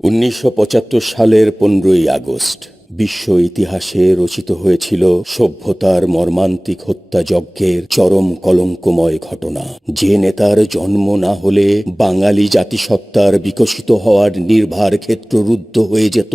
১৯৭৫ সালের ১৫ই আগস্ট বিশ্ব ইতিহাসে রচিত হয়েছিল সভ্যতার মর্মান্তিক হত্যাযজ্ঞের চরম কলঙ্কময় ঘটনা। যে নেতার জন্ম না হলে বাঙালি জাতিসত্তার বিকশিত হওয়ার নির্ভার ক্ষেত্র রুদ্ধ হয়ে যেত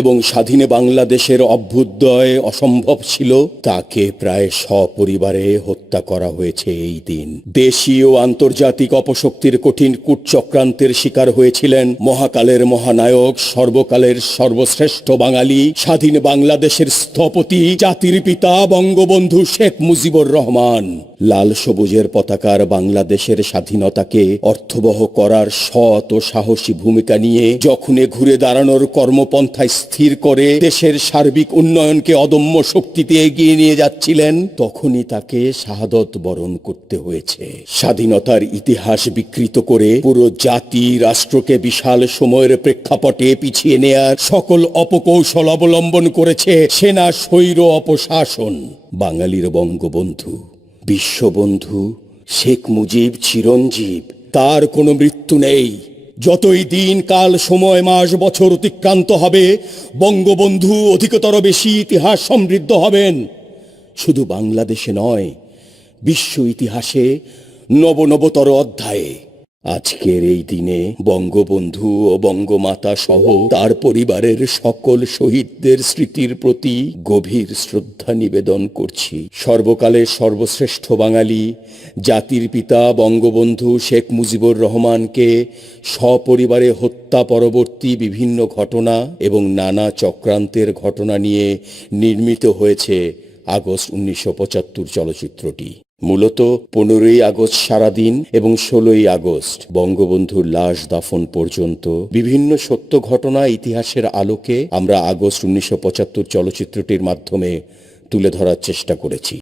এবং স্বাধীন বাংলাদেশের অভ্যুদয় অসম্ভব ছিল, তাকে প্রায় সপরিবারে হত্যা করা হয়েছে এই দিন। দেশি ও আন্তর্জাতিক অপশক্তির কঠিন কূটচক্রান্তের শিকার হয়েছিলেন মহাকালের মহানায়ক, সর্বকালের সর্বশ্রেষ্ঠ বাঙালি, স্বাধীন বাংলাদেশের স্থপতি, জাতির পিতা বঙ্গবন্ধু শেখ মুজিবুর রহমান। লাল সবুজের পতাকার বাংলাদেশের স্বাধীনতাকে অর্থবহ করার সৎ ও সাহসী ভূমিকা নিয়ে যখনই ঘুরে দাঁড়ানোর কর্মপন্থা স্থির করে দেশের সার্বিক উন্নয়নকে অদম্য শক্তিতে এগিয়ে নিয়ে যাচ্ছিলেন, তখনই তাকে শাহাদত বরণ করতে হয়েছে। স্বাধীনতার ইতিহাস বিকৃত করে পুরো জাতি রাষ্ট্রকে বিশাল সময়ের প্রেক্ষাপটে পিছিয়ে নেয়ার সকল অপকৌশল অবলম্বন করেছে সেনা স্বৈর অপশাসন। বাঙালির বঙ্গবন্ধু, বিশ্ববন্ধু শেখ মুজিব চিরঞ্জীব, তার কোনো মৃত্যু নেই। যতই দিন কাল সময় মাস বছর অতিক্রান্ত হবে, বঙ্গবন্ধু অধিকতর বেশি ইতিহাস সমৃদ্ধ হবেন। শুধু বাংলাদেশে নয়, বিশ্ব ইতিহাসে নবতর অধ্যায়ে। আজকের এই দিনে বঙ্গবন্ধু ও বঙ্গমাতা সহ তার পরিবারের সকল শহীদদের স্মৃতির প্রতি গভীর শ্রদ্ধা নিবেদন করছি। সর্বকালের সর্বশ্রেষ্ঠ বাঙালি, জাতির পিতা বঙ্গবন্ধু শেখ মুজিবুর রহমানকে সপরিবারে হত্যা পরবর্তী বিভিন্ন ঘটনা এবং নানা চক্রান্তের ঘটনা নিয়ে নির্মিত হয়েছে আগস্ট ১৯৭৫ চলচ্চিত্রটি। মূলত ১৫ই আগস্ট সারাদিন এবং ১৬ই আগস্ট বঙ্গবন্ধুর লাশ দাফন পর্যন্ত বিভিন্ন সত্য ঘটনা ইতিহাসের আলোকে আমরা আগস্ট ১৯৭৫ চলচ্চিত্রটির মাধ্যমে তুলে ধরার চেষ্টা করেছি।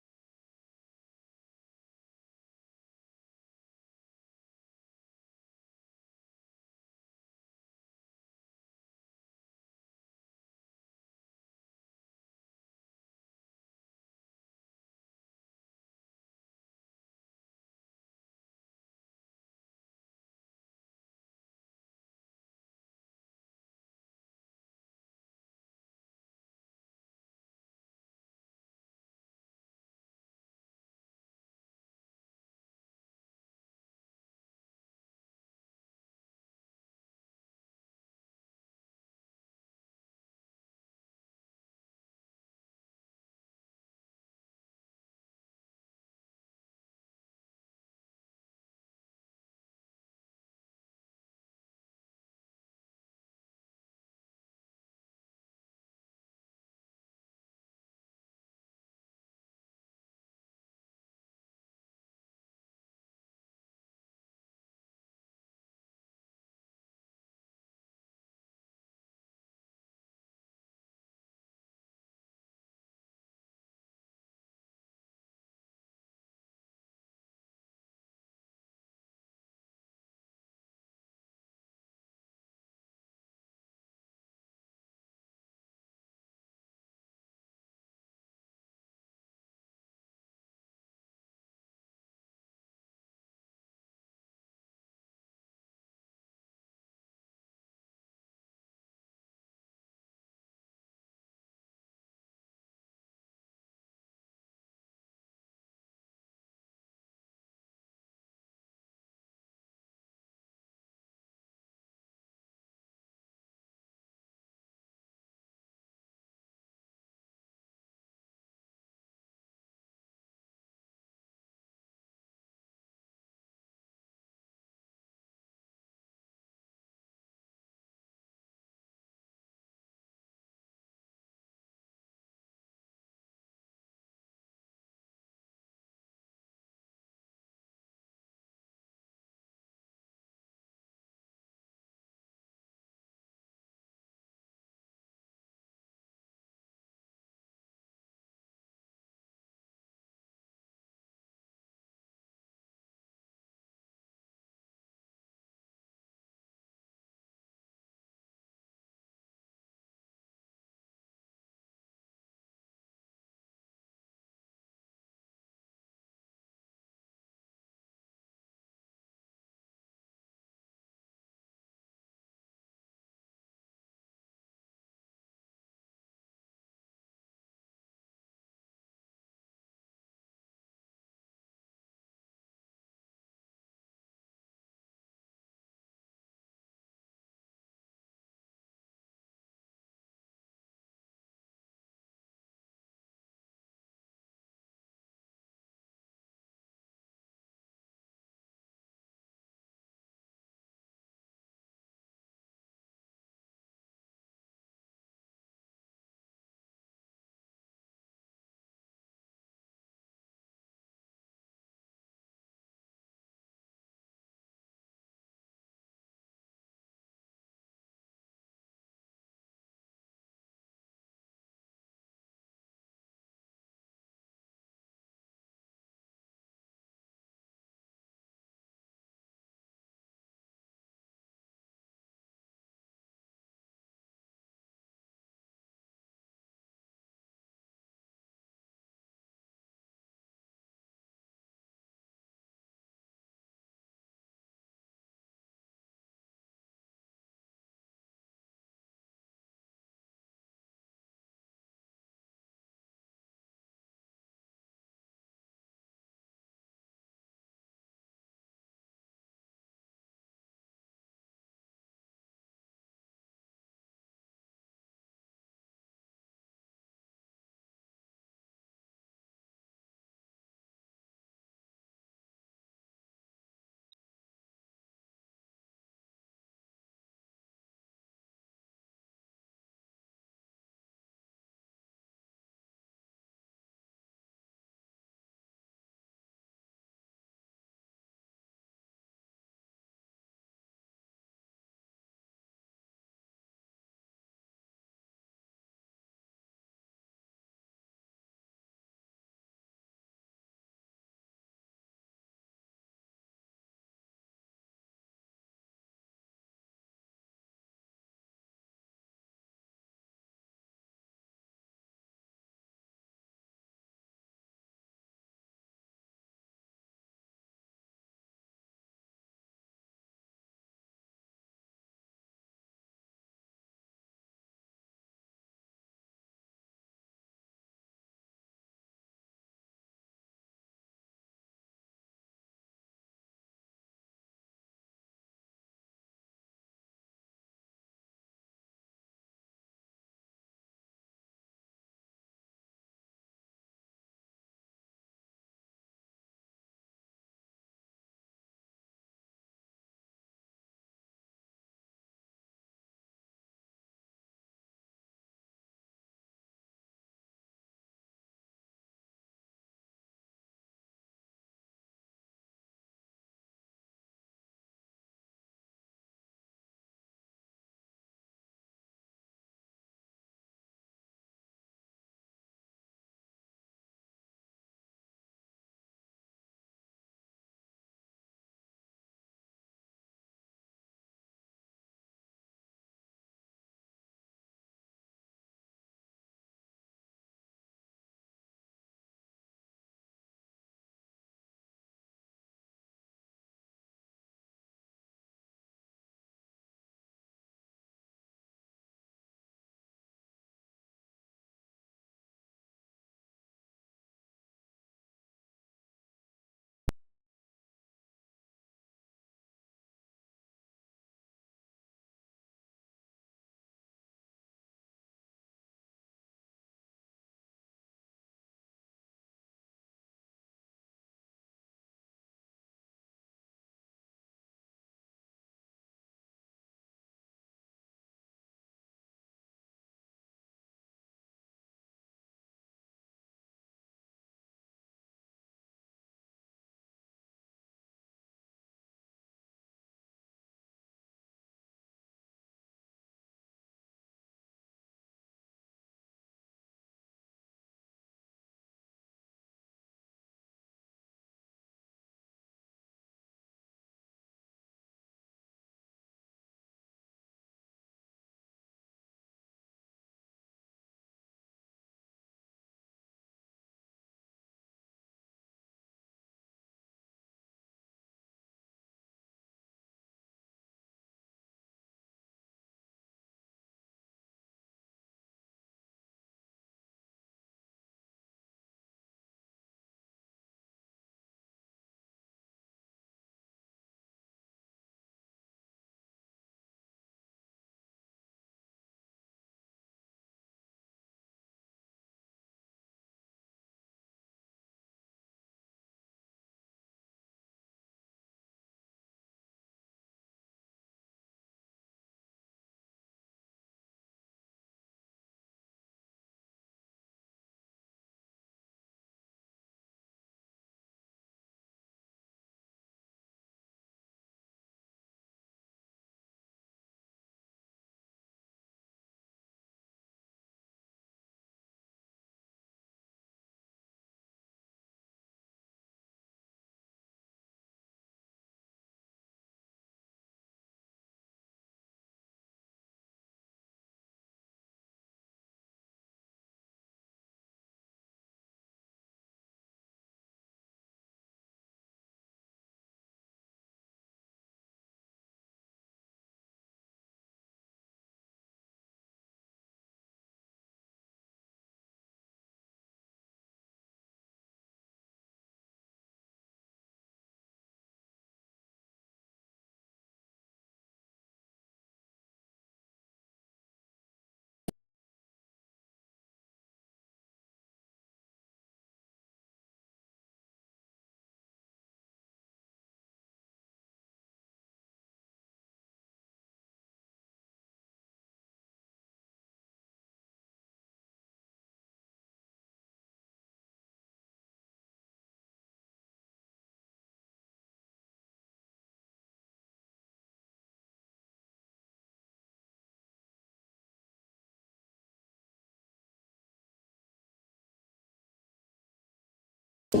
Let's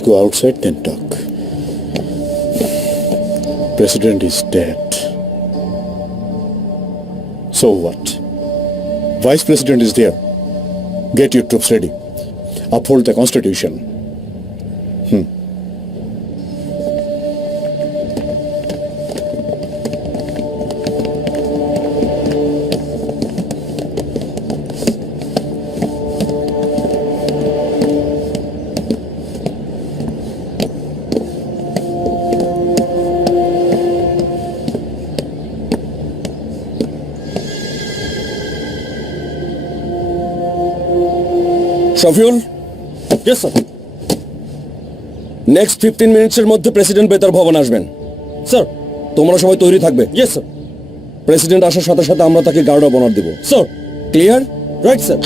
go outside and talk. President is dead. So what? Vice President is there. Get your troops ready. Uphold the Constitution. Shafiul, yes sir. Next 15 মিনিটসের মধ্যে প্রেসিডেন্ট বেতার ভবন আসবেন। স্যার, তোমরা সবাই তৈরি থাকবে। Yes sir. প্রেসিডেন্ট আসার সাথে সাথে আমরা তাকে গার্ড অফ অনার দেব। Sir, clear? Right sir.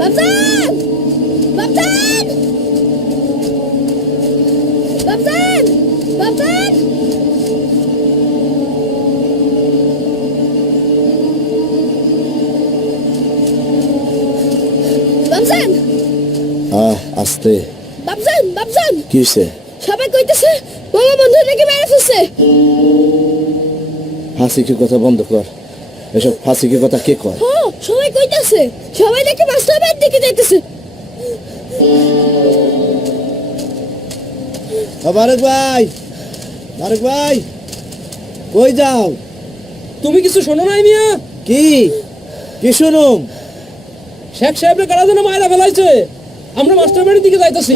Babjan! Babjan! Babjan! Babjan! Babjan! আস্তে। বাবজান! বাবজান! কি হয়েছে? সবাই কইতেছে মামা বন্ধু নাকি মেরে ফেলছে। হাসিকে কথা বন্ধ কর। এসব হাসিকে কথা কে কয়? সবাই কইতেছে সবাই নাকি মাস্টার বাড়ির দিকে যাইতেছে। বারেক ভাই, বারেক ভাই, কই যাও? তুমি কিছু শোনো নাই মিয়া? কি কি শুনুম? শেখ সাহেবরে কারা যেন মায়েরা ফেলাইছে। আমরা মাস্টার বাড়ির দিকে যাইতেছি।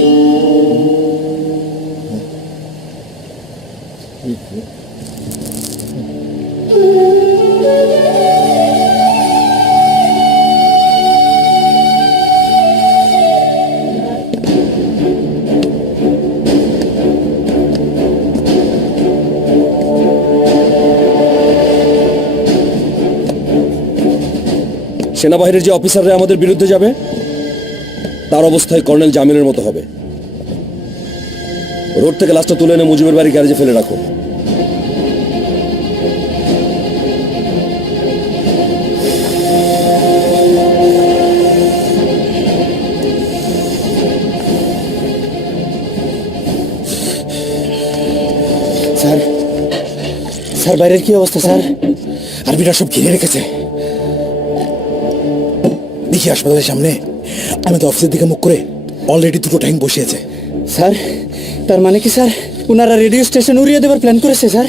সেনাবাহিনীর যে অফিসাররা আমাদের বিরুদ্ধে যাবে তার অবস্থায় কর্নেল জামিলের মতো হবে। রোড থেকে লাশটা তুলে এনে মুজিবের বাড়ি গ্যারেজে ফেলে রাখো। স্যার, স্যার বাইরের কি অবস্থা স্যার? আরবিরা সব ঘিরে রেখেছে। দেখি হাসপাতালের সামনে আমাদের অফিসের দিকে মুখ করে অলরেডি দুটো ট্যাঙ্ক বসিয়েছে। স্যার, তার মানে কি স্যার ওনারা রেডিও স্টেশন উড়িয়ে দেবার প্ল্যান করেছে স্যার?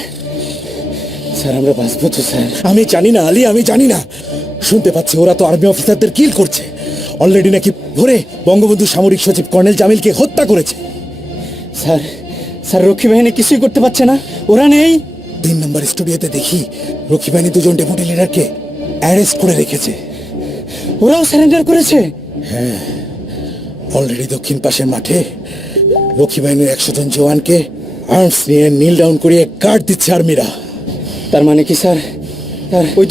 স্যার আমরা বাঁচবো তো স্যার? আমি জানি না আলী, আমি জানি না। শুনতে পাচ্ছি ওরা তো আর্মি অফিসারদের কিল করছে। অলরেডি নাকি ভোরে বঙ্গবন্ধু সামরিক সচিব কর্নেল জামিলকে হত্যা করেছে। স্যার, স্যার রক্ষী বাহিনী কিছুই করতে পারছে না, ওরা নেই। 3 নম্বর স্টুডিওতে দেখি রক্ষী বাহিনী দুজন ডেপুটি লিডারকে অ্যারেস্ট করে রেখেছে। ওরাও সারেন্ডার করেছে? অলরেডি দক্ষিণ পাশের মাঠে রক্ষী বাহিনীর 100 জন জওয়ানকে আর্মস নিয়ে নীল ডাউন করিয়ে গার্ড দিচ্ছে আর্মিরা। তার মানে কি স্যার, স্যার ওই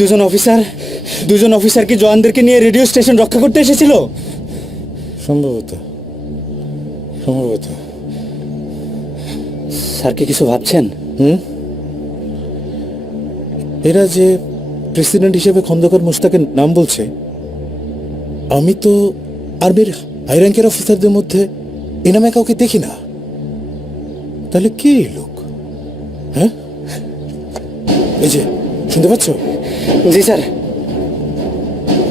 দুজন অফিসার কি জওয়ানদেরকে নিয়ে রেডিও স্টেশন রক্ষা করতে এসেছিল? সম্ভবত, সম্ভবত। স্যার কি কিছু ভাবছেন? এরা যে প্রেসিডেন্ট হিসেবে খন্দকার মুশতাকের নাম বলছে, আমি তো আর্মির হাই র্যাঙ্কের অফিসারদের মধ্যে এ নামে কাউকে দেখি না। তাহলে কে এই লোক? হ্যাঁ, এই যে শুনতে পাচ্ছ? জি স্যার।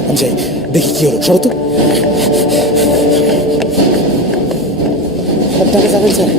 আমি যাই দেখি কি হলো। সরো তো। আপনাকে যাবেন স্যার?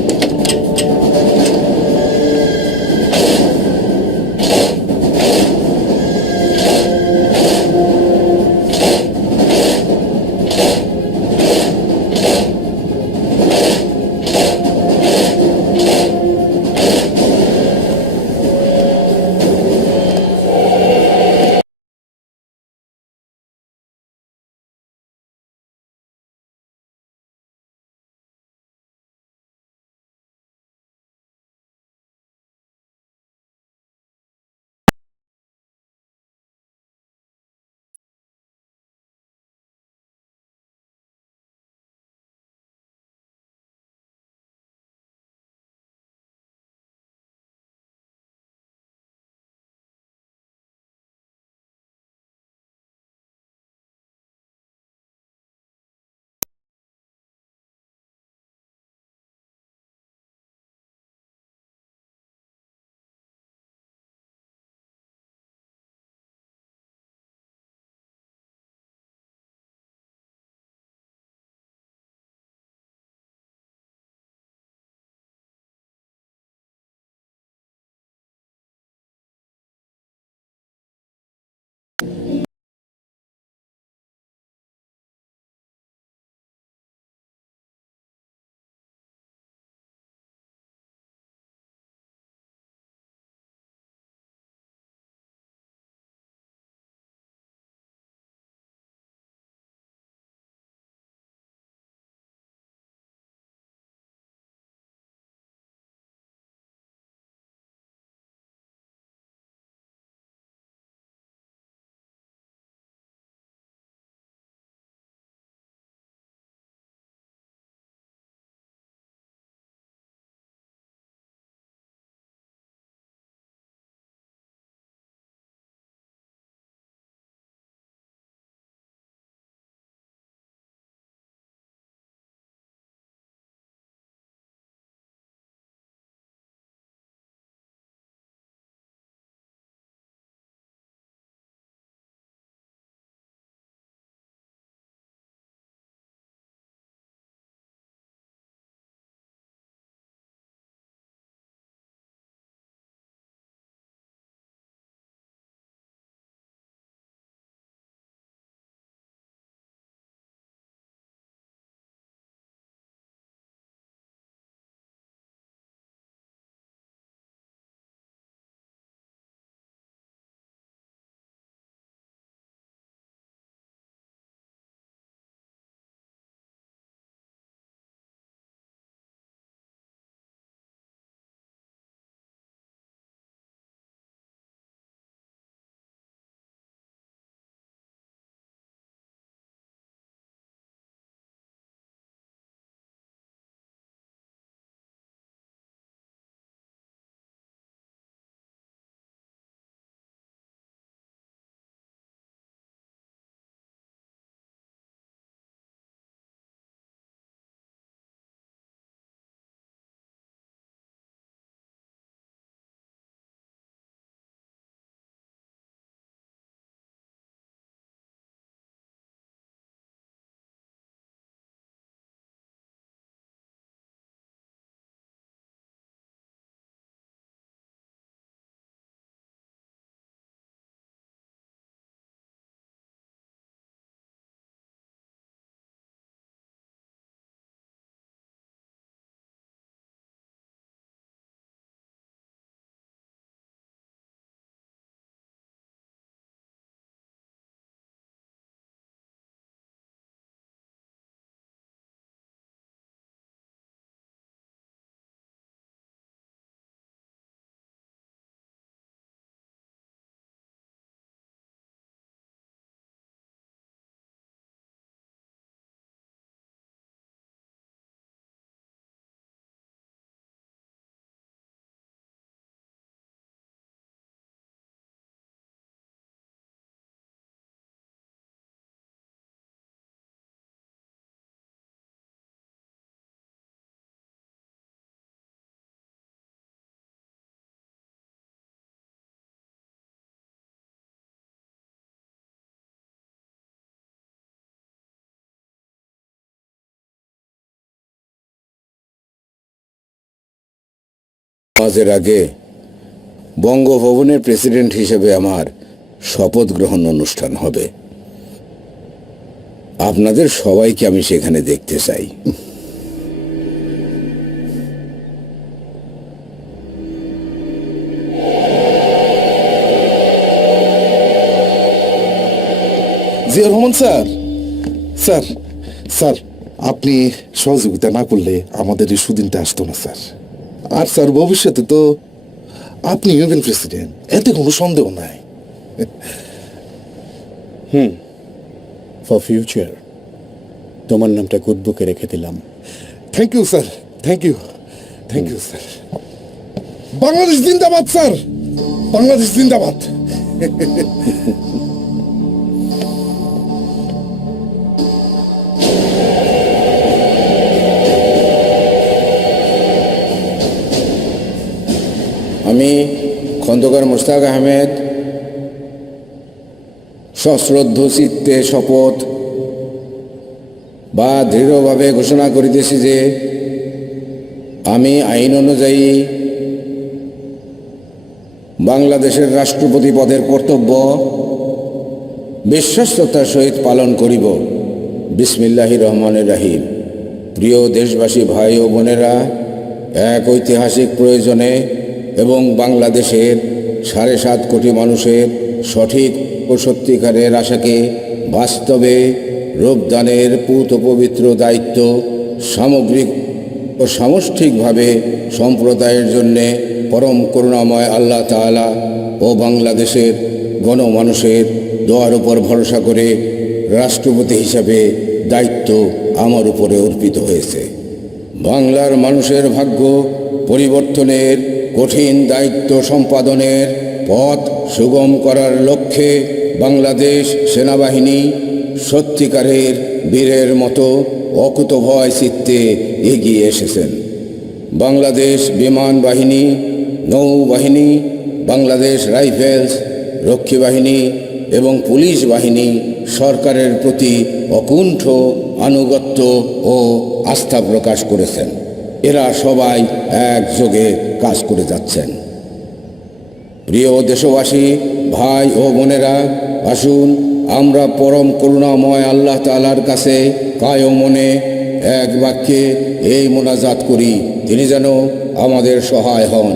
নামাজের আগে বঙ্গভবনের প্রেসিডেন্ট হিসেবে আমার শপথ গ্রহণ অনুষ্ঠান হবে। আপনাদের সবাইকে আমি সেখানে দেখতে চাই। Zia Rahman sir, sir, sir, আপনি সহযোগিতা না করলে আমাদের এই সুদিনটা আসতো না স্যার। আর স্যার ভবিষ্যতে তো আপনি হবেন প্রেসিডেন্ট, এতে কোনো সন্দেহ নাই। ফর ফিউচার তোমার নামটা গুড বুকে রেখে দিলাম। Thank you sir, thank you, thank you sir. Bangladesh জিন্দাবাদ স্যার, বাংলাদেশ জিন্দাবাদ। আমি খন্দকার মোশতাক আহমেদ সশ্রদ্ধ চিত্তে শপথ বা দৃঢ়ভাবে ঘোষণা করিতেছি যে আমি আইন অনুযায়ী বাংলাদেশের রাষ্ট্রপতি পদের কর্তব্য বিশ্বস্ততার সহিত পালন করিব। বিসমিল্লাহির রহমানির রহিম। প্রিয় দেশবাসী ভাই ও বোনেরা, এক ঐতিহাসিক প্রয়োজনে এবং বাংলাদেশের 7.5 কোটি মানুষের সঠিক ও সত্যিকারের আশাকে বাস্তবে রূপদানের পূত পবিত্র দায়িত্ব সামগ্রিক ও সামষ্টিকভাবে সম্প্রদায়ের জন্যে পরম করুণাময় আল্লাহ তাআলা ও বাংলাদেশের গণমানুষের দোয়ার উপর ভরসা করে রাষ্ট্রপতি হিসাবে দায়িত্ব আমার উপরে অর্পিত হয়েছে। বাংলার মানুষের ভাগ্য পরিবর্তনের কঠিন দায়িত্ব সম্পাদনের পথ সুগম করার লক্ষ্যে বাংলাদেশ সেনাবাহিনী সত্যিকারের বীরের মতো অকুতভয় চিত্তে এগিয়ে এসেছেন। বাংলাদেশ বিমান বাহিনী, নৌবাহিনী, বাংলাদেশ রাইফেলস, রক্ষী বাহিনী এবং পুলিশ বাহিনী সরকারের প্রতি অকুণ্ঠ আনুগত্য ও আস্থা প্রকাশ করেছেন। এরা সবাই একযোগে কাজ করে যাচ্ছেন। প্রিয় দেশবাসী ভাই ও বোনেরা, আসুন আমরা পরম করুণাময় আল্লাহ তাআলার কাছে কায় মনে এক বাক্যে এই মোনাজাত করি, তিনি যেন আমাদের সহায় হন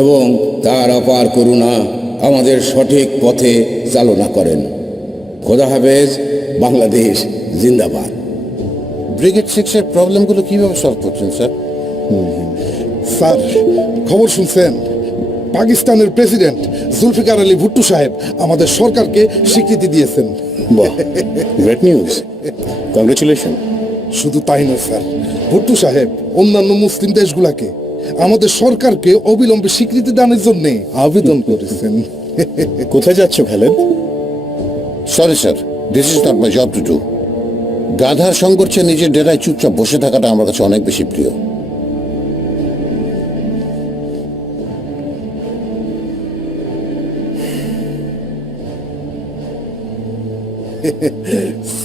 এবং তার অপার করুণা আমাদের সঠিক পথে চালনা করেন। খোদা হাফেজ। বাংলাদেশ জিন্দাবাদ। ব্রিগেড 6-এর প্রবলেমগুলো কিভাবে সলভ করছেন স্যার? স্যার, খবর শুনছেন? পাকিস্তানের প্রেসিডেন্ট জুলফিকার আলী ভুট্টো সাহেব আমাদের সরকারকে স্বীকৃতি দিয়েছেন। বাহ, গ্রেট নিউজ, কংগ্রেচুলেশন। শুধু তাই নয় স্যার, ভুট্টো সাহেব অন্যান্য মুসলিম দেশগুলোকে আমাদের সরকারকে অবিলম্বে স্বীকৃতি দানের জন্য আবেদন করেছেন। কোথায় যাচ্ছ Khaled? Sorry sir, this is not my job to do. গাধার সংঘর্ষে নিজের ডেরায় চুপচাপ বসে থাকাটা আমার কাছে অনেক বেশি প্রিয়।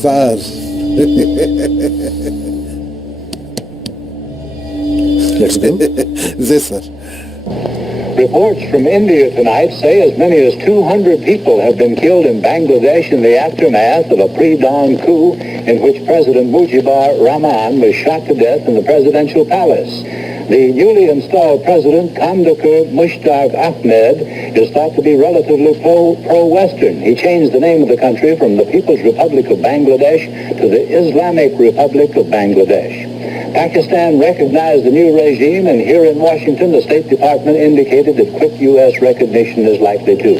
Sir, let's go. G sir. Reports from India tonight say as many as 200 people have been killed in Bangladesh in the aftermath of a pre-dawn coup in which President Mujibur Rahman was shot to death in the presidential palace. The newly installed president, Kandakar Mushtaq Ahmed, is thought to be relatively pro-Western. He changed the name of the country from the People's Republic of Bangladesh to the Islamic Republic of Bangladesh. Pakistan recognized the new regime, and here in Washington, the State Department indicated that quick U.S. recognition is likely too.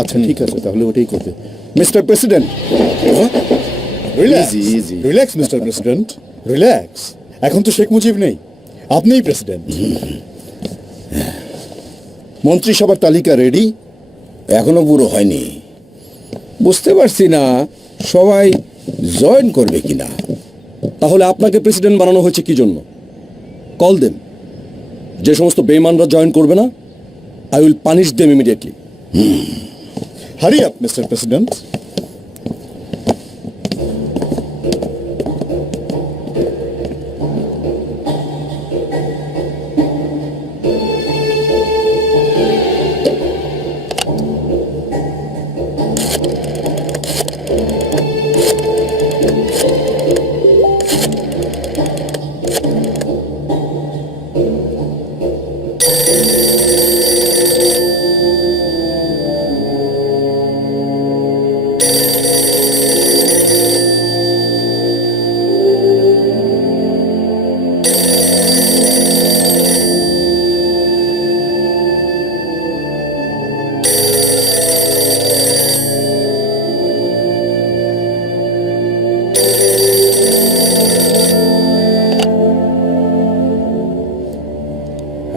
আচ্ছা ঠিক আছে, তাহলে ওটাই করবে। Mister president, Easy, easy. Relax mister president, relax. এখন তো শেখ মুজিব নেই, আপনিই প্রেসিডেন্ট। মন্ত্রিসভার তালিকা রেডি? এখনো পুরো হয়নি। বুঝতে পারছি না সবাই জয়েন করবে কিনা। তাহলে আপনাকে প্রেসিডেন্ট বানানো হয়েছে কি জন্য? কল দেন। যে সমস্ত বেঈমানরা জয়েন করবে না, I will punish them immediately. Hurry up mister president.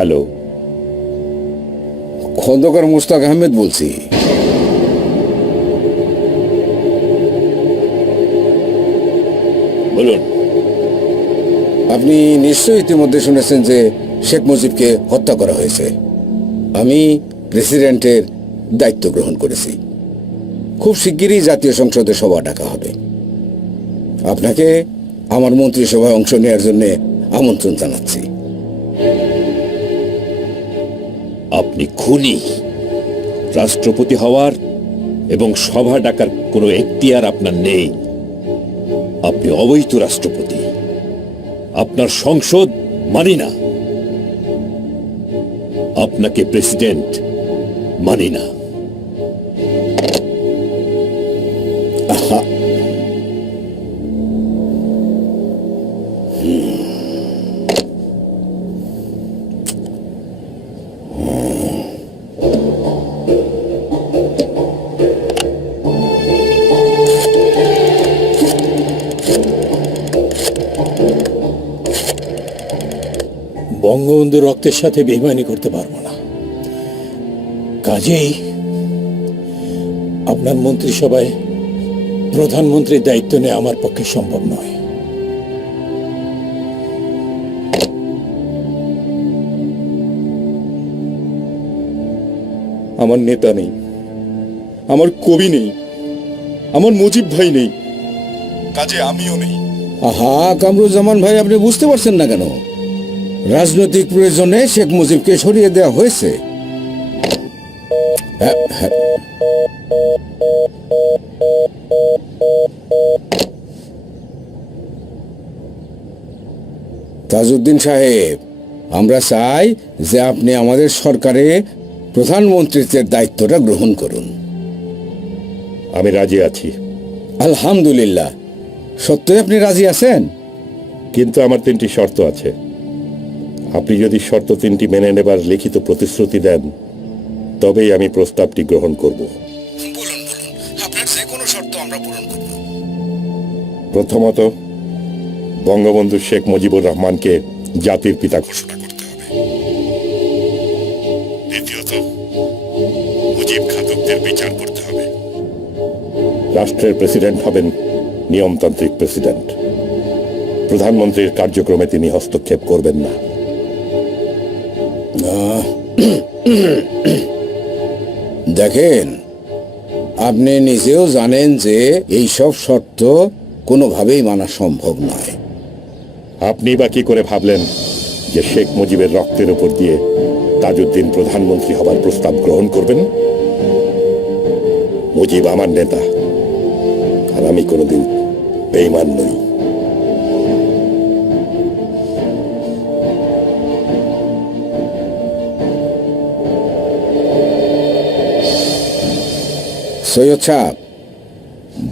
Hello, Khondakar Mustaq Ahmed বলছি। বলুন। আপনি নিশ্চয়ই ইতিমধ্যে শুনেছেন যে শেখ মুজিবকে হত্যা করা হয়েছে। আমি প্রেসিডেন্টের দায়িত্ব গ্রহণ করেছি। খুব শিগগিরই জাতীয় সংসদে সভা ডাকা হবে। আপনাকে আমার মন্ত্রিসভায় অংশ নেওয়ার জন্য আমন্ত্রণ জানাচ্ছি। আপনি খুনি। রাষ্ট্রপতি হওয়ার এবং সভা ডাকার কোনো এখতিয়ার আপনার নেই। আপনি অবৈধ রাষ্ট্রপতি। আপনার সংসদ মানি না। আপনাকে প্রেসিডেন্ট মানি না। বঙ্গবন্ধুর রক্তের সাথে বেইমানি করতে পারবো না। কাজেই আপনার মন্ত্রিসভায় প্রধানমন্ত্রীর দায়িত্ব নেওয়া আমার পক্ষে সম্ভব নয়। আমার নেতা নেই, আমার কবি নেই, আমার মুজিব ভাই নেই, কাজে আমিও নেই। আহা কামরুজ্জামান ভাই, আপনি বুঝতে পারছেন না কেন? রাজনৈতিক প্রয়োজনে শেখ মুজিবকে সরিয়ে দেওয়া হয়েছে। তাজউদ্দিন সাহেব, আমরা চাই যে আপনি আমাদের সরকারে প্রধানমন্ত্রীত্বের দায়িত্বটা গ্রহণ করুন। আমি রাজি আছি। আলহামদুলিল্লাহ। সত্যই আপনি রাজি আছেন? কিন্তু আমার 3টি শর্ত আছে। আপনি যদি শর্ত 3টি মেনে নেবার লিখিত প্রতিশ্রুতি দেন, তবেই আমি প্রস্তাবটি গ্রহণ করব। বলুন বলুন, আপনার যে কোনো শর্ত আমরা পূরণ করব। প্রথমত, বঙ্গবন্ধু শেখ মুজিবুর রহমানকে জাতির পিতা ঘোষণা করতে হবে। দ্বিতীয়ত, মুজিব ঘাতকদের বিচার করতে হবে। রাষ্ট্রের প্রেসিডেন্ট হবেন নিয়মতান্ত্রিক প্রেসিডেন্ট। প্রধানমন্ত্রীর কার্যক্রমে তিনি হস্তক্ষেপ করবেন না। দেখেন, আপনি নিজেও জানেন যে এই সব শর্ত কোনোভাবেই মানা সম্ভব নয়। আপনি বা কি করে ভাবলেন যে শেখ মুজিবের রক্তের উপর দিয়ে তাজউদ্দিন প্রধানমন্ত্রী হবার প্রস্তাব গ্রহণ করবেন? মুজিব আমার নেতা, আর আমি কোনোদিন বেঈমান নই। সৈয়দ সাহেব,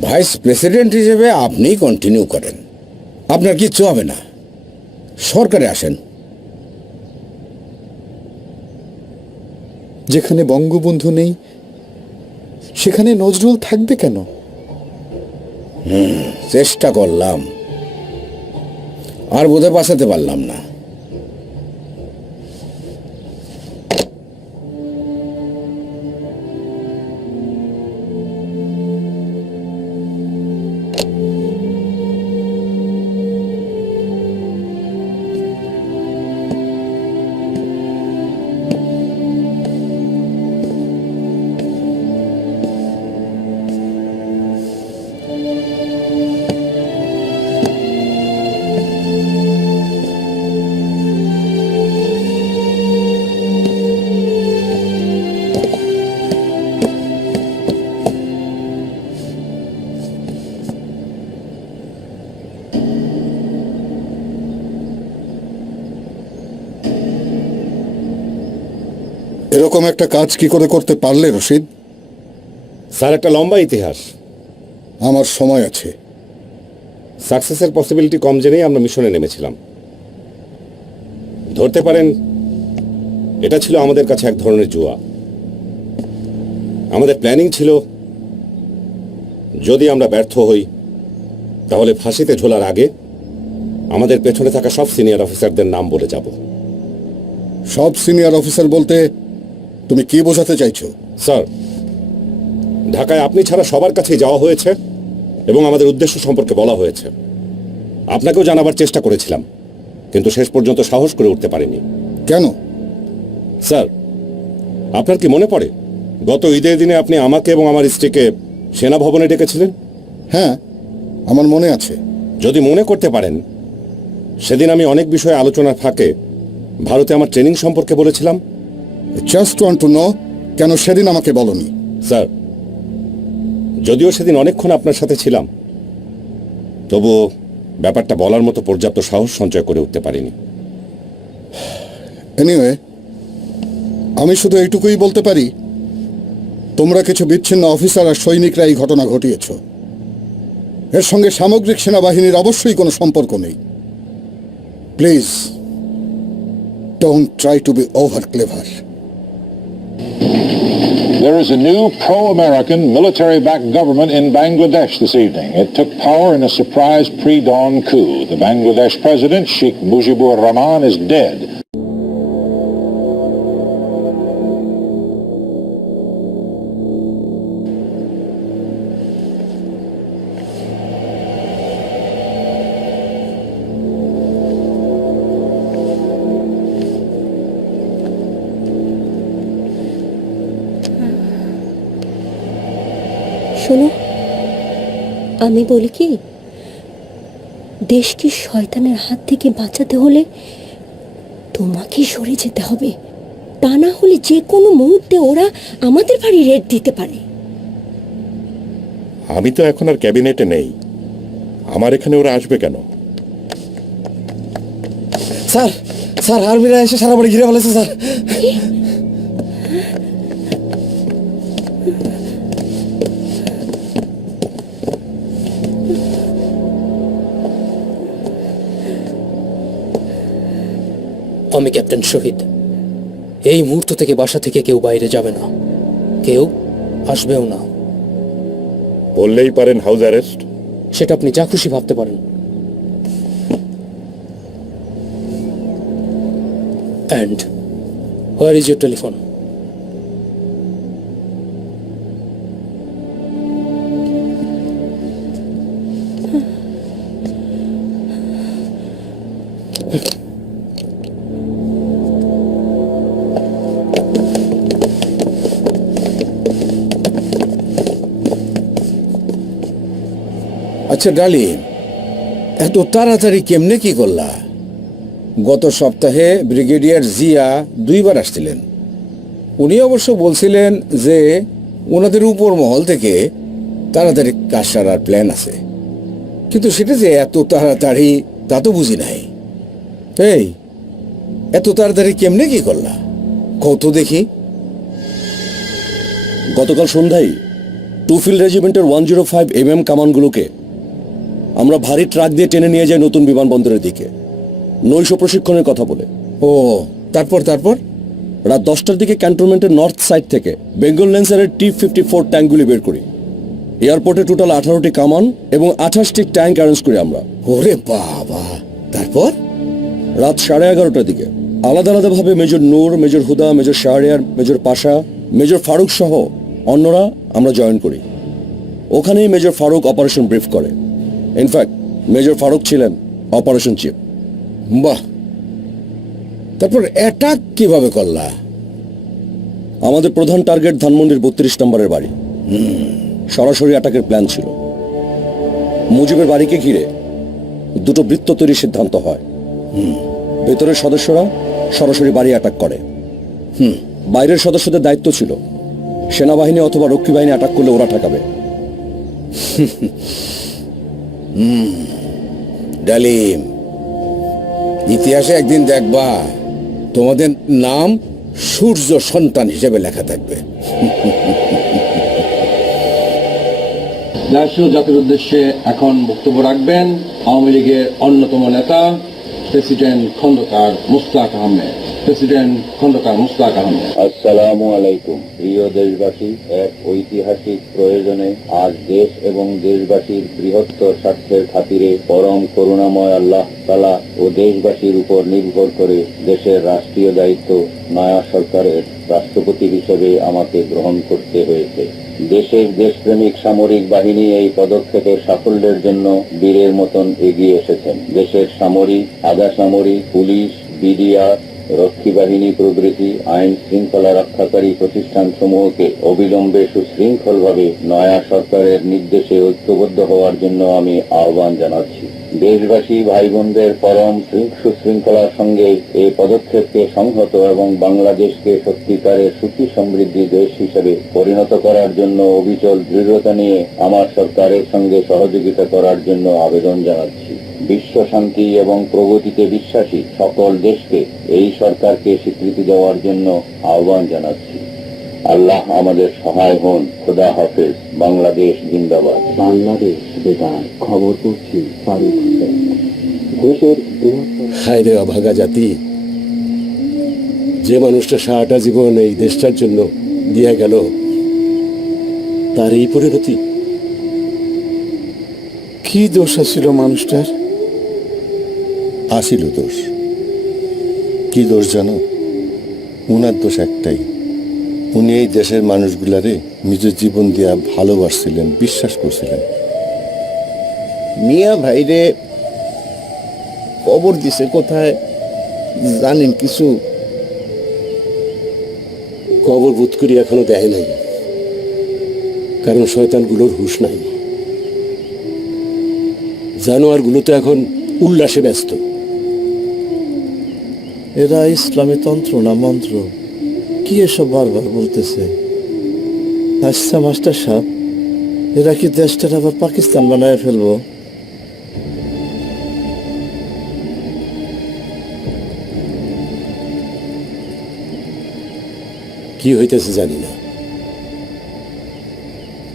ভাইস প্রেসিডেন্ট হিসেবে আপনিই কন্টিনিউ করেন। আপনার কিচ্ছু হবে না। সরকারে আসেন। যেখানে বঙ্গবন্ধু নেই সেখানে নজরুল থাকবে কেন? চেষ্টা করলাম, আর বোধহয় বাঁচাতে পারলাম না। এরকম একটা কাজ কি করে করতে পারলে রশিদ? স্যার, একটা লম্বা ইতিহাস। আমার সময় আছে। সাকসেসের পসিবিলিটি কম জেনেই আমরা মিশনে নেমেছিলাম। ধরতে পারেন এটা ছিল আমাদের কাছে এক ধরনের জুয়া। আমাদের প্ল্যানিং ছিল যদি আমরা ব্যর্থ হই তাহলে ফাঁসিতে ঝোলার আগে আমাদের পেছনে থাকা সব সিনিয়র অফিসারদের নাম বলে যাব। সব সিনিয়র অফিসার বলতে তুমি কি বোঝাতে চাইছো? স্যার, ঢাকায় আপনি ছাড়া সবার কাছে যাওয়া হয়েছে এবং আমাদের উদ্দেশ্য সম্পর্কে বলা হয়েছে। আপনাকেও জানাবার চেষ্টা করেছিলাম, কিন্তু শেষ পর্যন্ত সাহস করে উঠতে পারিনি। কেন? স্যার, আপনার কি মনে পড়ে গত ঈদের দিনে আপনি আমাকে এবং আমার স্ত্রীকে সেনা ভবনে ডেকেছিলেন? হ্যাঁ, আমার মনে আছে। যদি মনে করতে পারেন, সেদিন আমি অনেক বিষয়ে আলোচনার ফাঁকে ভারতে আমার ট্রেনিং সম্পর্কে বলেছিলাম। জাস্ট ওয়ান্ট টু নো, কেন সেদিন আমাকে বলনি? স্যার, যদিও সেদিন অনেকক্ষণ আপনার সাথে ছিলাম, তবুও ব্যাপারটা বলার মতো পর্যাপ্ত সাহস সঞ্চয় করে উঠতে পারিনি। এনিওয়ে, আমি শুধু এইটুকুই বলতে পারি, তোমরা কিছু বিচ্ছিন্ন অফিসার আর সৈনিকরা এই ঘটনা ঘটিয়েছ। এর সঙ্গে সামগ্রিক সেনাবাহিনীর অবশ্যই কোনো সম্পর্ক নেই। Please don't try to be over clever. There is a new pro-American military-backed government in Bangladesh this evening. It took power in a surprise pre-dawn coup. The Bangladesh president, Sheikh Mujibur Rahman, is dead. শোনো, আমি বলি কি, দেশকে শয়তানের হাত থেকে বাঁচাতে হলে তোমাকেই সরে যেতে হবে। তা না হলে যে কোনো মুহূর্তে ওরা আমাদের বাড়ি রেড দিতে পারে। আমি তো এখন আর ক্যাবিনেটে নেই, আমার এখানে ওরা আসবে কেন? স্যার, স্যার আর্মিরা এসে সারা বাড়ি ঘিরে ফেলেছে স্যার। আমি ক্যাপ্টেন শহীদ। এই মুহূর্ত থেকে বাসা থেকে কেউ বাইরে যাবে না, কেউ আসবেও না। বললেই পারেন হাউস অ্যারেস্ট। সেটা আপনি যা খুশি ভাবতে পারেন। And where is your telephone? আচ্ছা ডালিম, এত তাড়াতাড়ি কেমনে কি করলা? গত সপ্তাহে ব্রিগেডিয়ার জিয়া 2 বার আসছিলেন। উনি অবশ্য বলছিলেন যে ওনাদের উপর মহল থেকে তাড়াতাড়ি কাজ সারার প্ল্যান আছে, কিন্তু সেটা যে এত তাড়াতাড়ি তা তো বুঝি নাই। এই এত তাড়াতাড়ি কেমনে কি করলা কত দেখি? গতকাল সন্ধ্যায় টুফিল্ড রেজিমেন্টের 105 mm কামানগুলোকে আমরা ভারী ট্রাক দিয়ে টেনে নিয়ে যাই নতুন বিমানবন্দরের দিকে, নৈশ প্রশিক্ষণের কথা বলে। ও তারপর? রাত 10টার দিকে ক্যান্টনমেন্টের নর্থ সাইড থেকে বেঙ্গল ল্যান্সারের T-54 ট্যাঙ্কগুলি বের করি। এয়ারপোর্টে টোটাল 18টি কামান এবং 28টি ট্যাঙ্ক অ্যারেঞ্জ করি আমরা। ওরে বাবা! তারপর রাত 11:30টার দিকে আলাদা আলাদাভাবে মেজর নূর, মেজর হুদা, মেজর শাহরিয়ার, মেজর পাশা, মেজর ফারুক সহ অন্যরা আমরা জয়েন করি। ওখানেই মেজর ফারুক অপারেশন ব্রিফ করে। ইনফ্যাক্ট মেজর ফারুক ছিলেন অপারেশন চিফ। বাহ! তারপর অ্যাটাক কিভাবে করলা? আমাদের প্রধান টার্গেট ধানমন্ডির 32 নম্বরের বাড়ি। সরাসরি অ্যাটাকের প্ল্যান ছিল। মুজিবের বাড়িকে ঘিরে দুটো বৃত্ত তৈরির সিদ্ধান্ত হয়। ভেতরের সদস্যরা সরাসরি বাড়ি অ্যাটাক করে। বাইরের সদস্যদের দায়িত্ব ছিল সেনাবাহিনী অথবা রক্ষী বাহিনী অ্যাটাক করলে ওরা ঠেকাবে। ডালিম, ইতিহাসে একদিন দেখবা তোমাদের নাম সূর্য সন্তান হিসেবে লেখা থাকবে। রাষ্ট্র জাতির উদ্দেশ্যে এখন বক্তব্য রাখবেন আওয়ামী লীগের অন্যতম নেতা প্রেসিডেন্ট খন্দকার মুশতাক আহমেদ। আসসালামু আলাইকুম। প্রিয় দেশবাসী, এক ঐতিহাসিক প্রয়োজনে আজ দেশ এবং দেশবাসীর বৃহত্তর স্বার্থের খাতিরে পরম করুণাময় আল্লাহ তাআলা ও দেশবাসীর উপর নির্ভর করে দেশের রাষ্ট্রীয় দায়িত্ব নয়া সরকারের রাষ্ট্রপতি হিসেবে আমাকে গ্রহণ করতে হয়েছে। দেশের দেশপ্রেমিক সামরিক বাহিনী এই পদক্ষেপের সাফল্যের জন্য বীরের মতন এগিয়ে এসেছেন। দেশের সামরিক, আধা সামরিক, পুলিশ, বিডিআর, রক্ষী বাহিনী প্রভৃতি আইন শৃঙ্খলা রক্ষাকারী প্রতিষ্ঠানসমূহকে অবিলম্বে সুশৃঙ্খলভাবে নয়া সরকারের নির্দেশে ঐক্যবদ্ধ হওয়ার জন্য আমি আহ্বান জানাচ্ছি। দেশবাসী ভাই বোনদের পরম সুশৃঙ্খলার সঙ্গে এই পদক্ষেপকে সংহত এবং বাংলাদেশকে সত্যিকারের সুখী সমৃদ্ধি দেশ হিসেবে পরিণত করার জন্য অবিচল দৃঢ়তা নিয়ে আমার সরকারের সঙ্গে সহযোগিতা করার জন্য আবেদন জানাচ্ছি। বিশ্ব শান্তি এবং প্রগতিতে বিশ্বাসী সকল দেশকে এই সরকারকে স্বীকৃতি দেওয়ার জন্য আহ্বান জানাচ্ছি। আল্লাহ আমাদের সহায় হন। খোদা হাফেজ। বাংলাদেশ জিন্দাবাদ। বাংলাদেশ বেতার খবর পড়ছি ফারুক হোসেন। দেশের হায় রে অভাগা জাতি, যে মানুষটা সারাটা জীবন এই দেশটার জন্য দিয়ে গেল, তার এই পরিণতি। কি দোষ ছিল মানুষটার? আসিল দোষ। কি দোষ জানো? উনার দোষ একটাই, উনি এই দেশের মানুষগুলারে নিজের জীবন দিয়া ভালোবাসছিলেন, বিশ্বাস করছিলেন। মিয়া ভাইরে কবর দিছে কোথায় জানেন কিছু? কবর বোধ করি এখনো দেয় নাই, কারণ শয়তানগুলোর হুঁশ নাই। জানোয়ারগুলো তো এখন উল্লাসে ব্যস্ত। এরা ইসলামী তন্ত্র না মন্ত্র, কি এসব বারবার বলতেছে? আচ্ছা মাস্টার সাহেব, এরা কি দেশটার আবার পাকিস্তান বানায় ফেলবো? কি হইতেছে জানি না,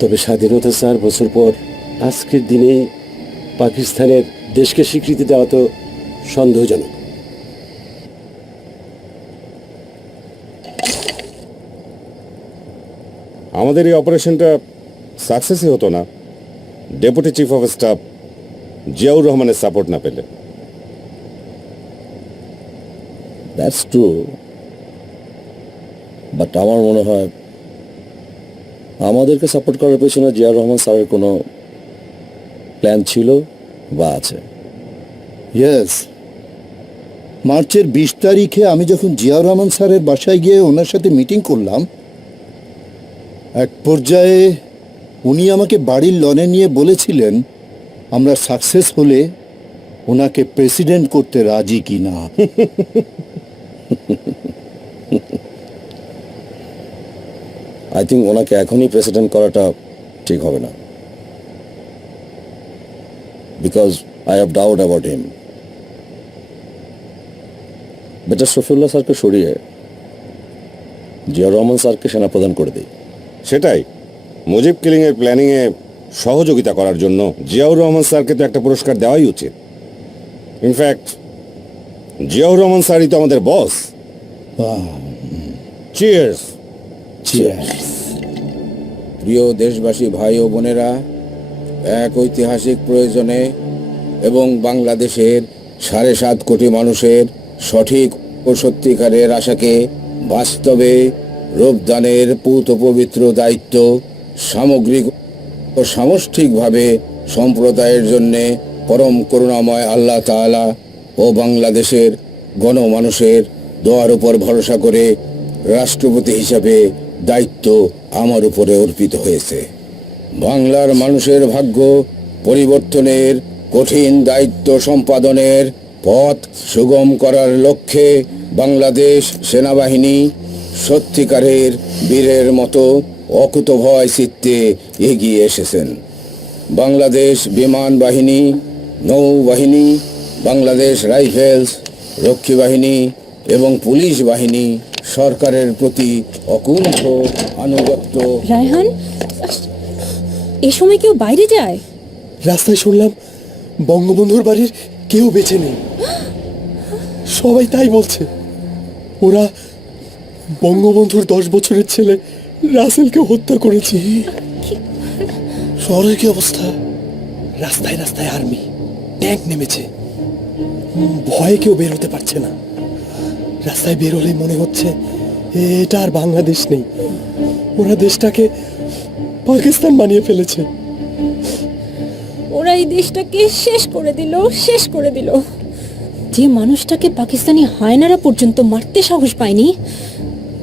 তবে স্বাধীনতা 4 বছর পর আজকের দিনে পাকিস্তানের দেশকে স্বীকৃতি দেওয়া তো সন্দেহজনক। আমাদের এই অপারেশনটা সাকসেসই হতো না deputy chief of staff Ziaur রহমানের সাপোর্ট না পেলে। দ্যাটস ট্রু, বাট আমার মনে হয় আমাদেরকে সাপোর্ট করার পেছনে জিয়াউর রহমান স্যারের কোনো প্ল্যান ছিল বা আছে। ইয়েস, মার্চের 20 তারিখে আমি যখন জিয়াউর রহমান স্যারের বাসায় গিয়ে ওনার সাথে মিটিং করলাম, এক পর্যায়ে উনি আমাকে বাড়ির লনে নিয়ে বলেছিলেন আমরা সাকসেস হলে ওনাকে প্রেসিডেন্ট করতে রাজি কিনা। আই থিঙ্ক ওনাকে এখনই প্রেসিডেন্ট করাটা ঠিক হবে না, because I have doubt about him. Better Shafiullah স্যারকে সরিয়ে জিয়াউর রহমান স্যারকে সেনাপ্রধান করে দিই। সেটাই, মুজিব কিলিংয়ের প্ল্যানিংয়ে সহযোগিতা করার জন্য জিয়াউর রহমান স্যারকে তো একটা পুরস্কার দেওয়াই উচিত। ইনফ্যাক্ট জিয়াউর রহমান স্যারই তো আমাদের বস। চিয়ার্স। প্রিয় দেশবাসী ভাই ও বোনেরা, এক ঐতিহাসিক প্রয়োজনে এবং বাংলাদেশের 7.5 কোটি মানুষের সঠিক ও সত্যিকারের আশাকে বাস্তবে রূপদানের পূত পবিত্র দায়িত্ব সামগ্রিক ও সামষ্টিকভাবে সম্প্রদায়ের জন্যে পরম করুণাময় আল্লাহ তাআলা ও বাংলাদেশের গণমানুষের দোয়ার উপর ভরসা করে রাষ্ট্রপতি হিসাবে দায়িত্ব আমার উপরে অর্পিত হয়েছে। বাংলার মানুষের ভাগ্য পরিবর্তনের কঠিন দায়িত্ব সম্পাদনের পথ সুগম করার লক্ষ্যে বাংলাদেশ সেনাবাহিনী সত্যিকারের বীরের মতো অকুতভয় চিত্তে এগিয়ে এসেছেন। বাংলাদেশ বিমান বাহিনী, নৌবাহিনী, বাংলাদেশ রাইফেলস, রক্ষী বাহিনী এবং পুলিশ বাহিনী সরকারের প্রতি অকুণ্ঠ আনুগত্য। রায়হান, এ সময় কেউ বাইরে যায়? রাস্তায় শুনলাম বঙ্গবন্ধুর বাড়ির কেউ বেঁচে নেই, সবাই তাই বলছে। ওরা বঙ্গবন্ধুর 10 বছরের ছেলে রাসেলকে হত্যা করেছে। শহরের কি অবস্থা? রাস্তায় রাস্তায় আর্মি, ট্যাঙ্ক নেমেছে। ভয়ে কেউ বের হতে পারছে না। রাস্তায় বের হলেই মনে হচ্ছে এটা আর বাংলাদেশ নেই, ওরা দেশটাকে পাকিস্তান বানিয়ে ফেলেছে। ওরা এই দেশটাকে শেষ করে দিল। যে মানুষটাকে পাকিস্তানি হায়নারা পর্যন্ত মারতে সাহস পায়নি,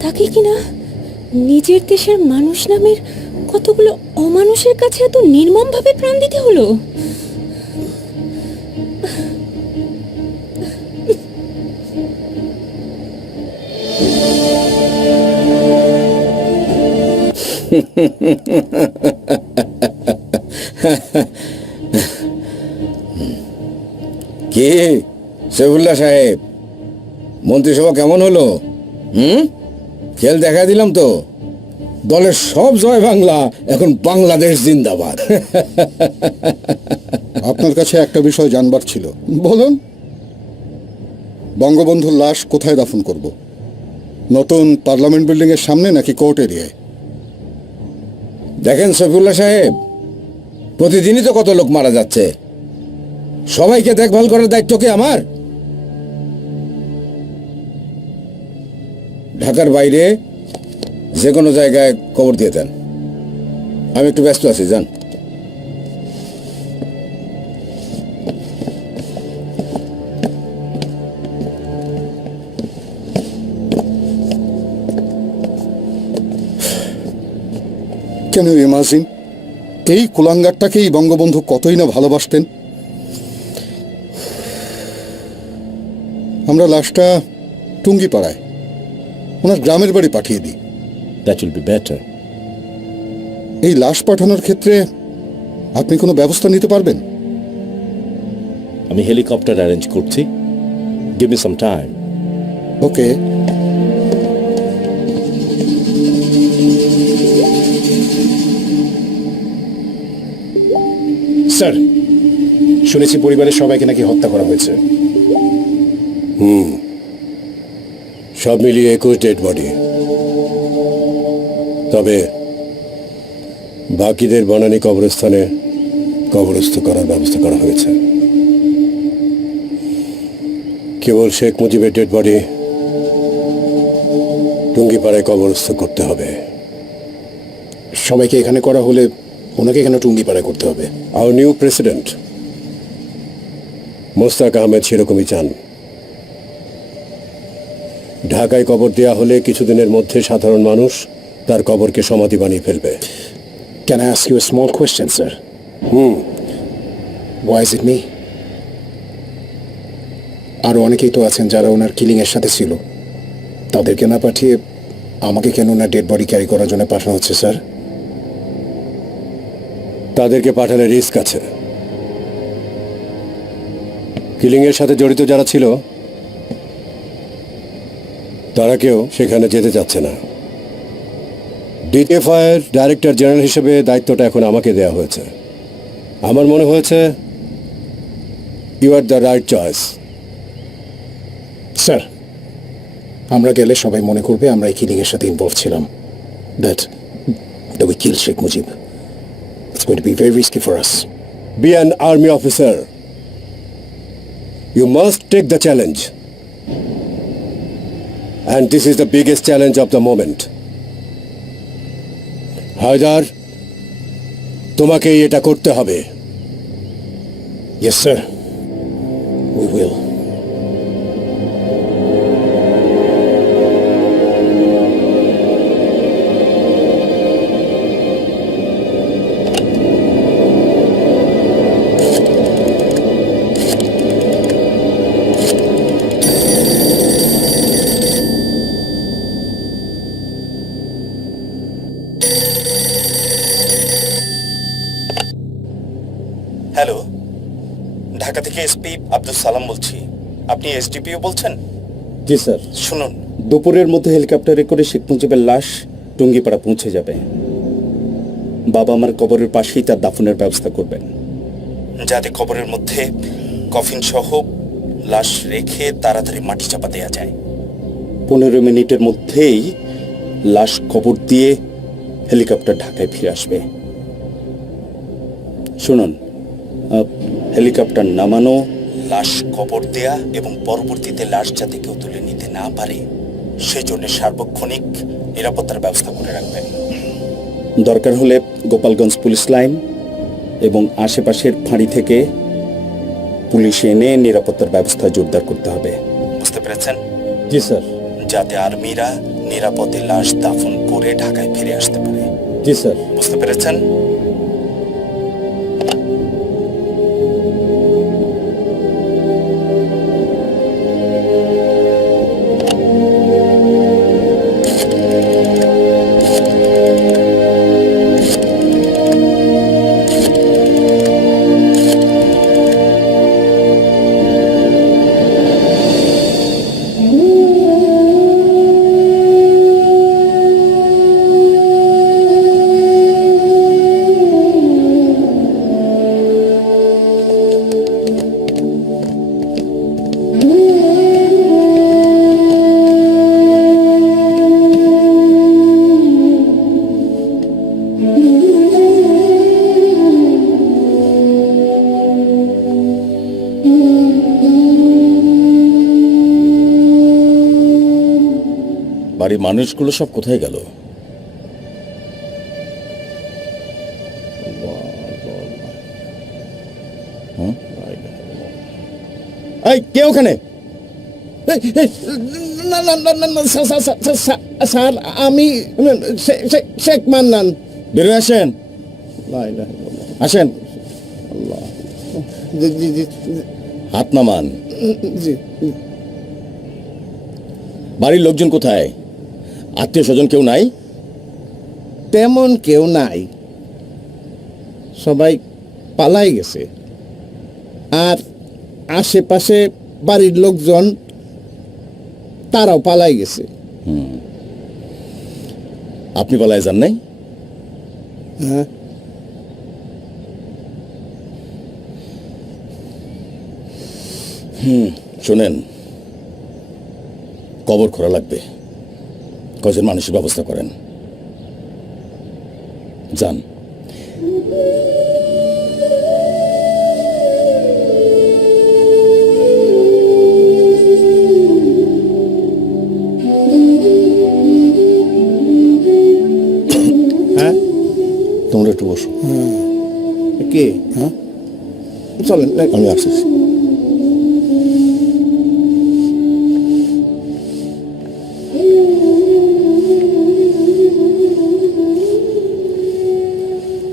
তাকে কিনা নিজের দেশের মানুষ নামের কতগুলো অমানুষের কাছে এত নির্মমভাবে প্রাণ দিতে হলো। কে সৈফুল্লাহ সাহেব, মন্ত্রিসভা কেমন হলো? খেল দেখা দিলাম তো, দলের সব জয় বাংলা, এখন বাংলাদেশ জিন্দাবাদ। আপনার কাছে একটা বিষয় জানবার ছিল। বলুন। বঙ্গবন্ধুর লাশ কোথায় দাফন করব? নতুন পার্লামেন্ট বিল্ডিং এর সামনে নাকি কোর্ট এরিয়ায়? দেখেন সৈফুল্লাহ সাহেব, প্রতিদিনই তো কত লোক মারা যাচ্ছে, সবাইকে দেখভাল করার দায়িত্ব কি আমার? ঢাকার বাইরে যে কোনো জায়গায় কবর দিয়ে দেন, আমি একটু ব্যস্ত আছি, যান। কেন ইমাজিন, এই কুলাঙ্গারটাকেই বঙ্গবন্ধু কতই না ভালোবাসতেন। আমরা লাশটা টুঙ্গিপাড়ায় ওনার গ্রামের বাড়ি পাঠিয়ে দিই। That will be better. এই লাশ পাঠানোর ক্ষেত্রে আপনি কোনো ব্যবস্থা নিতে পারবেন? আমি হেলিকপ্টার অ্যারেঞ্জ করছি, গিভ মি সাম টাইম। ওকে। স্যার, শুনেছি পরিবারের সবাইকে নাকি হত্যা করা হয়েছে। সব মিলিয়ে 21 ডেড বডি। তবে বাকিদের বনানী কবরস্থানে কবরস্থ করার ব্যবস্থা করা হয়েছে। কেবল শেখ মুজিবের ডেড বডি টুঙ্গিপাড়ায় কবরস্থ করতে হবে। সবাইকে এখানে করা হলে ওনাকে কেন টুঙ্গিপাড়ায় করতে হবে? Our new president Mostaq Ahmed সেরকমই চান। ঢাকায় কবর দেয়া হলে কিছুদিনের মধ্যে সাধারণ মানুষ তার কবরকে সমাধি বানিয়ে ফেলবে। Can I ask you a small question, sir? Why is it me? আরো অনেকেই তো আছেন যারা ওনার কিলিং এর সাথে ছিল, তাদেরকে না পাঠিয়ে আমাকে কেন ওনার ডেড বডি ক্যারি করার জন্য পাঠানো হচ্ছে স্যার? তাদেরকে পাঠালে রিস্ক আছে। কিলিং এর সাথে জড়িত যারা ছিল তারা কেউ সেখানে যেতে চাচ্ছে না। ডিটিএফআই এর ডাইরেক্টর জেনারেল হিসেবে দায়িত্বটা এখন আমাকে দেয়া হয়েছে। আমার মনে হয়েছে you are the right choice. Sir, আমরা গেলে সবাই মনে করবে আমরা এই কিলিং এর সাথে ইনভলভ ছিলাম। That we killed Sheikh Mujib. It's going to be very risky for us. Be an army officer. You must take the challenge. And this is the biggest challenge of the moment. Haider, তোমাকেই এটা করতে হবে। Yes, sir. We will. Hello, Dhaka থেকে SP Abdul Salam বলছি। আপনি SDPO বলছেন? জি sir. শুনুন, দুপুরের মধ্যে হেলিকপ্টারে করে শেখ মুজিবের লাশ টুঙ্গিপাড়া পৌঁছে যাবে। বাবা আমার কবরের পাশেই তার দাফনের ব্যবস্থা করবেন, যাতে কবরের মধ্যে কফিন সহ লাশ রেখে তাড়াতাড়ি মাটি চাপা দেওয়া যায়। 15 মিনিটের মধ্যেই লাশ কবর দিয়ে হেলিকপ্টার ঢাকায় ফিরে আসবে। শুনুন, হেলিকপ্টার নামানো, লাশ কবর দেয়া এবং পরবর্তীতে লাশ যাতে কেউ তুলে নিতে না পারে সেজন্য সার্বক্ষণিক নিরাপত্তার ব্যবস্থা করে রাখবেন। দরকার হলে গোপালগঞ্জ পুলিশ লাইন এবং আশেপাশের ফাঁড়ি থেকে পুলিশ এনে নিরাপত্তার ব্যবস্থা জোরদার করতে হবে। বুঝতে পেরেছেন? জি স্যার। যাতে আর্মিরা নিরাপদে লাশ দাফন করে ঢাকায় ফিরে আসতে পারে। জি স্যার। বুঝতে পেরেছেন? বাড়ির মানুষগুলো সব কোথায় গেল? এই কে ওখানে? স্যার আমি শেখ মান্নান। বেরোয় আসেন, আসেন। হাত নামান। জি। বাড়ির লোকজন কোথায়? আত্মীয় স্বজন কেউ নাই? তেমন কেউ নাই, সবাই পালাই গেছে। আর আশেপাশে বাড়ির লোকজন তারাও পালাই গেছে। আপনি পালায় যান নাই? হ্যাঁ। শোনেন, কবর খোঁড়া লাগবে, কজন মানুষের ব্যবস্থা করেন। যান। হ্যাঁ, তোমরা একটু বসো, কে? হ্যাঁ, চলেন, আমি আসতেছি।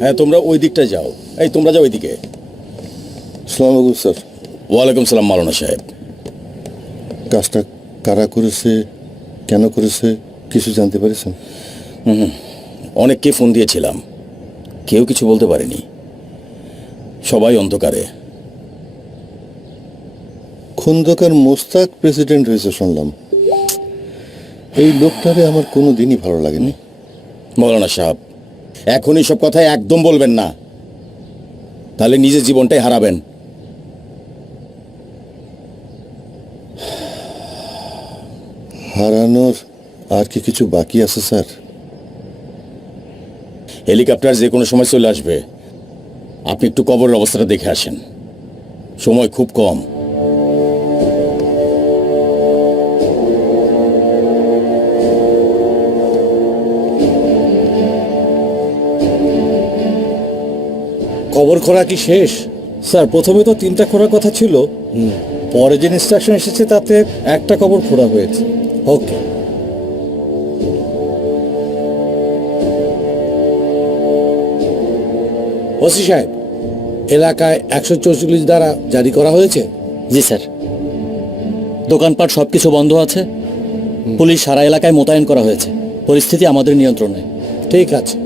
হ্যাঁ, তোমরা ওই দিকটা যাও। এই তোমরা যাও ওইদিকে। আসসালামু আলাইকুম স্যার। ওয়ালাইকুম সালাম মাওলানা সাহেব। কাজটা কারা করেছে, কেন করেছে, কিছু জানতে পেরেছেন? অনেককে ফোন দিয়েছিলাম, কেউ কিছু বলতে পারেনি, সবাই অন্ধকারে। খন্দকার মোস্তাক প্রেসিডেন্ট হয়েছে শুনলাম। এই লোকটারে আমার কোনো দিনই ভালো লাগেনি। মাওলানা সাহেব, এখন সব কথাই একদম বলবেন না, তাহলে নিজের জীবনটাই হারাবেন। হারানোর আর কি কিছু বাকি আছে স্যার? হেলিকপ্টার যে কোনো সময় চলে আসবে, আপনি একটু কবরের অবস্থাটা দেখে আসেন, সময় খুব কম। কবর খোঁড়া কি শেষ? স্যার, প্রথমে তো 3টা খোঁড়ার কথা ছিল, পরে যে ইনস্ট্রাকশন এসেছে তাতে একটা কবর খোঁড়া হয়েছে। ওকে। ওসি সাহেব, এলাকায় 144 ধারা জারি করা হয়েছে। জি স্যার। দোকানপাট সবকিছু বন্ধ আছে, পুলিশ সারা এলাকায় মোতায়েন করা হয়েছে, পরিস্থিতি আমাদের নিয়ন্ত্রণে। ঠিক আছে।